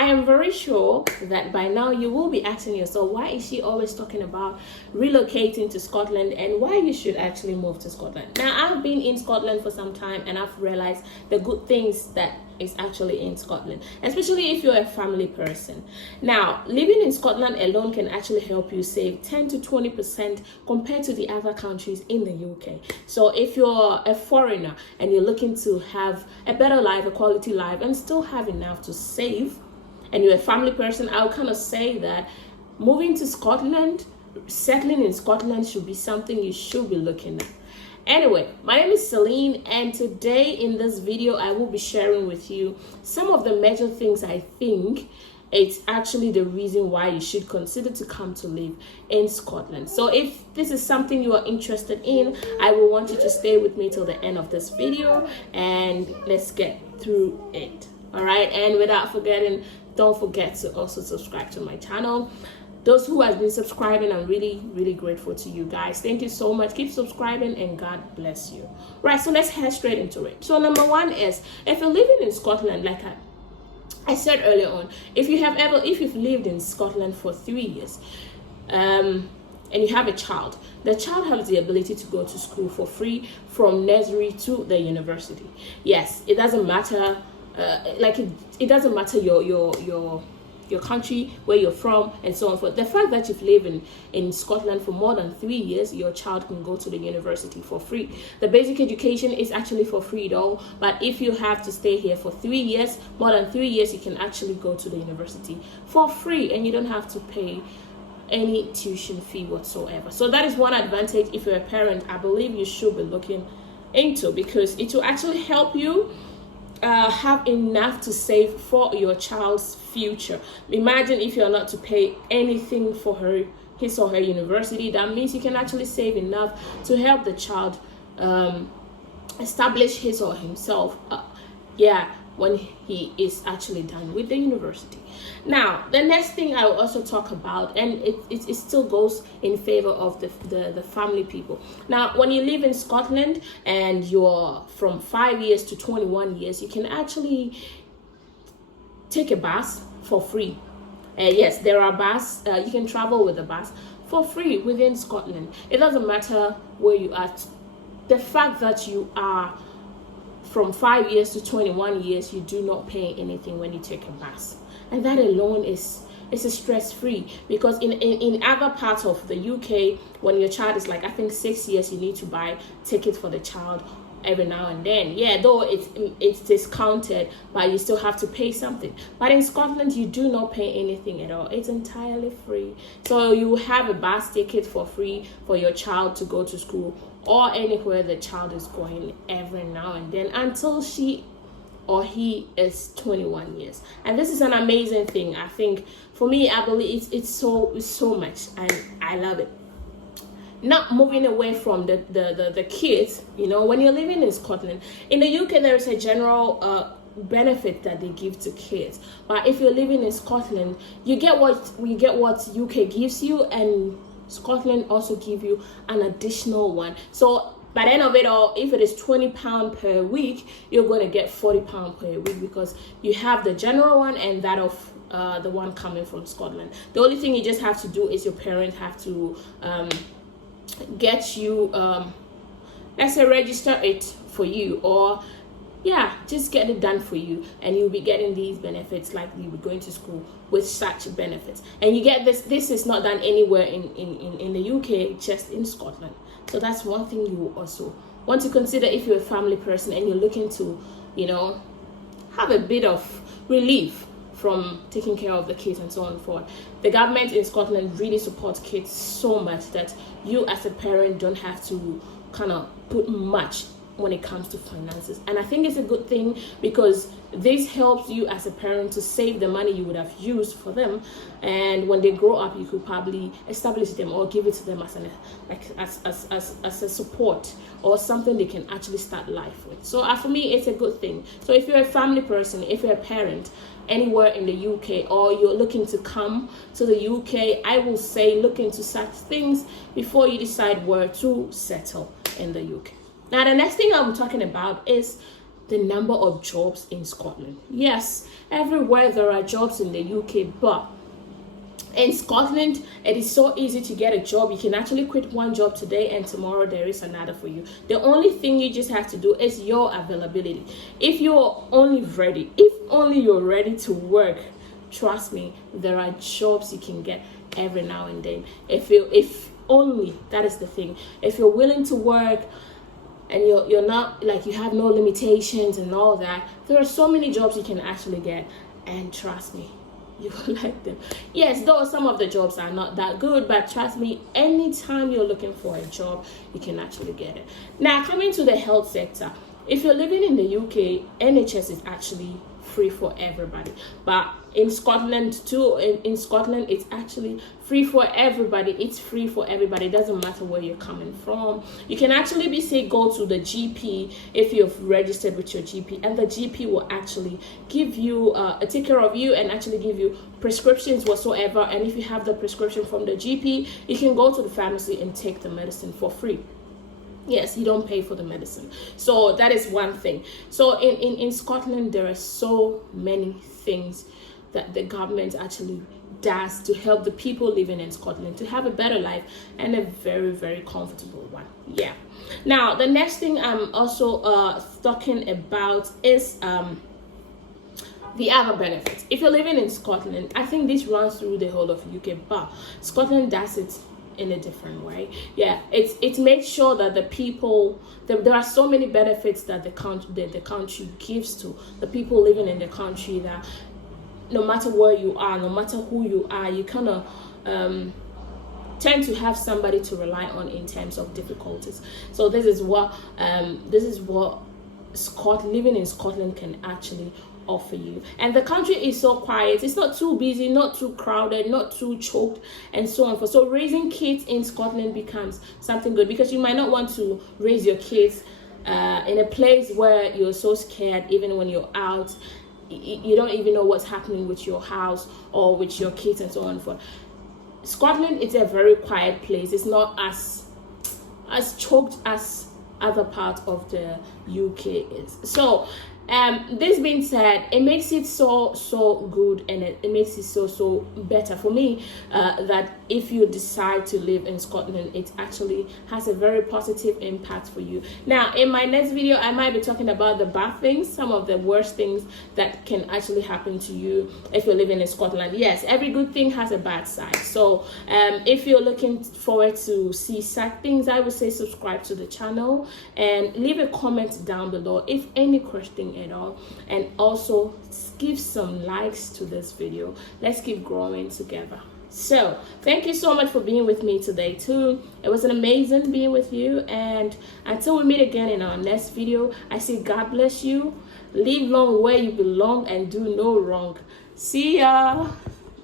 I am very sure that by now you will be asking yourself, why is she always talking about relocating to Scotland and why you should actually move to Scotland? Now, I've been in Scotland for some time and I've realized the good things that is actually in Scotland, especially if you're a family person. Now, living in Scotland alone can actually help you save 10 to 20% compared to the other countries in the UK. So if you're a foreigner and you're looking to have a better life, a quality life, and still have enough to save, and you're a family person, I'll kind of say that moving to Scotland, settling in Scotland should be something you should be looking at. Anyway, my name is Celine, and today in this video I will be sharing with you some of the major things I think it's actually the reason why you should consider to come to live in Scotland. So if this is something you are interested in, I will want you to stay with me till the end of this video and let's get through it. All right, and without forgetting, don't forget to also subscribe to my channel. Those who have been subscribing, I'm really grateful to you guys. Thank you so much. Keep subscribing and God bless you. Right, so let's head straight into it. So number one is, if you're living in Scotland, like I said earlier on, if you've lived in Scotland for 3 years, and you have a child, the child has the ability to go to school for free from nursery to the university. Yes, it doesn't matter. It doesn't matter your country, where you're from, and so on. For the fact that you've lived in Scotland for more than 3 years, your child can go to the university for free. The basic education is actually for free though, but if you have to stay here for 3 years, more than 3 years, you can actually go to the university for free and you don't have to pay any tuition fee whatsoever. So that is one advantage. If you're a parent, I believe you should be looking into, because it will actually help you have enough to save for your child's future. Imagine if you're not to pay anything for his or her university. That means you can actually save enough to help the child establish his or himself when he is actually done with the university. Now, the next thing I will also talk about, and it still goes in favor of the family people. Now, when you live in Scotland and you're from 5 years to 21 years, you can actually take a bus for free. Yes, there are buses. You can travel with a bus for free within Scotland. It doesn't matter where you are. The fact that you are from 5 years to 21 years, you do not pay anything when you take a bus. And that alone is a stress-free, because in other parts of the UK, when your child is like, I think 6 years, you need to buy tickets for the child every now and then. Yeah, though it's discounted, but you still have to pay something. But in Scotland, you do not pay anything at all. It's entirely free. So you have a bus ticket for free for your child to go to school or anywhere the child is going every now and then until she or he is 21 years. And this is an amazing thing. I think for me, I believe it's so much, and I love it. Not moving away from the kids, when you're living in Scotland. In the UK, there is a general benefit that they give to kids. But if you're living in Scotland, you get what UK gives you, and Scotland also give you an additional one. So by the end of it all, if it is £20 per week, you're going to get £40 per week, because you have the general one and that of the one coming from Scotland. The only thing you just have to do is your parents have to get you, let's say, register it for you, or just get it done for you, and you'll be getting these benefits like you would going to school with such benefits. And you get this is not done anywhere in the UK, just in Scotland. So that's one thing you also want to consider if you're a family person and you're looking to, have a bit of relief from taking care of the kids and so on and forth. The government in Scotland really supports kids so much that you as a parent don't have to kind of put much when it comes to finances. And I think it's a good thing, because this helps you as a parent to save the money you would have used for them, and when they grow up you could probably establish them or give it to them as a support or something they can actually start life with. So for me, it's a good thing. So if you're a family person, if you're a parent anywhere in the UK, or you're looking to come to the UK, I will say look into such things before you decide where to settle in the UK. Now, the next thing I'm talking about is the number of jobs in Scotland. Yes, everywhere there are jobs in the UK, but in Scotland, it is so easy to get a job. You can actually quit one job today and tomorrow there is another for you. The only thing you just have to do is your availability. If you're only ready, if only you're ready to work, trust me, there are jobs you can get every now and then. If only, that is the thing. If you're willing to work and you're not, like, you have no limitations and all that, there are so many jobs you can actually get, and trust me, you will like them. Yes, though some of the jobs are not that good, but trust me, anytime you're looking for a job, you can actually get it. Now, coming to the health sector, if you're living in the UK, NHS is actually free for everybody. But in Scotland too, in Scotland, it's actually free for everybody. It's free for everybody. It doesn't matter where you're coming from. You can actually go to the GP if you've registered with your GP, and the GP will actually give you take care of you and actually give you prescriptions whatsoever. And if you have the prescription from the GP, you can go to the pharmacy and take the medicine for free. Yes, you don't pay for the medicine. So that is one thing. So in Scotland, there are so many things that the government actually does to help the people living in Scotland to have a better life and a very, very comfortable one. Yeah. Now, the next thing I'm also talking about is the other benefits. If you're living in Scotland, I think this runs through the whole of UK, but Scotland does it in a different way. Yeah, it makes sure that the people, there are so many benefits that the country gives to the people living in the country, that no matter where you are, no matter who you are, you kind of tend to have somebody to rely on in terms of difficulties. So this is what living in Scotland can actually offer you. And the country is so quiet. It's not too busy, not too crowded, not too choked, and so on. So raising kids in Scotland becomes something good, because you might not want to raise your kids in a place where you're so scared. Even when you're out, you don't even know what's happening with your house or with your kids and so on. For Scotland, it's a very quiet place. It's not as choked as other parts of the UK is. So this being said, it makes it so good, and it makes it so better for me that if you decide to live in Scotland, it actually has a very positive impact for you. Now, in my next video, I might be talking about the bad things, some of the worst things that can actually happen to you if you're living in Scotland. Yes, every good thing has a bad side. So if you're looking forward to see such things, I would say subscribe to the channel and leave a comment down below if any question at all, and also give some likes to this video. Let's keep growing together. So thank you so much for being with me today too. It was an amazing being with you, and until we meet again in our next video, I say God bless you, live long where you belong, and do no wrong. See ya.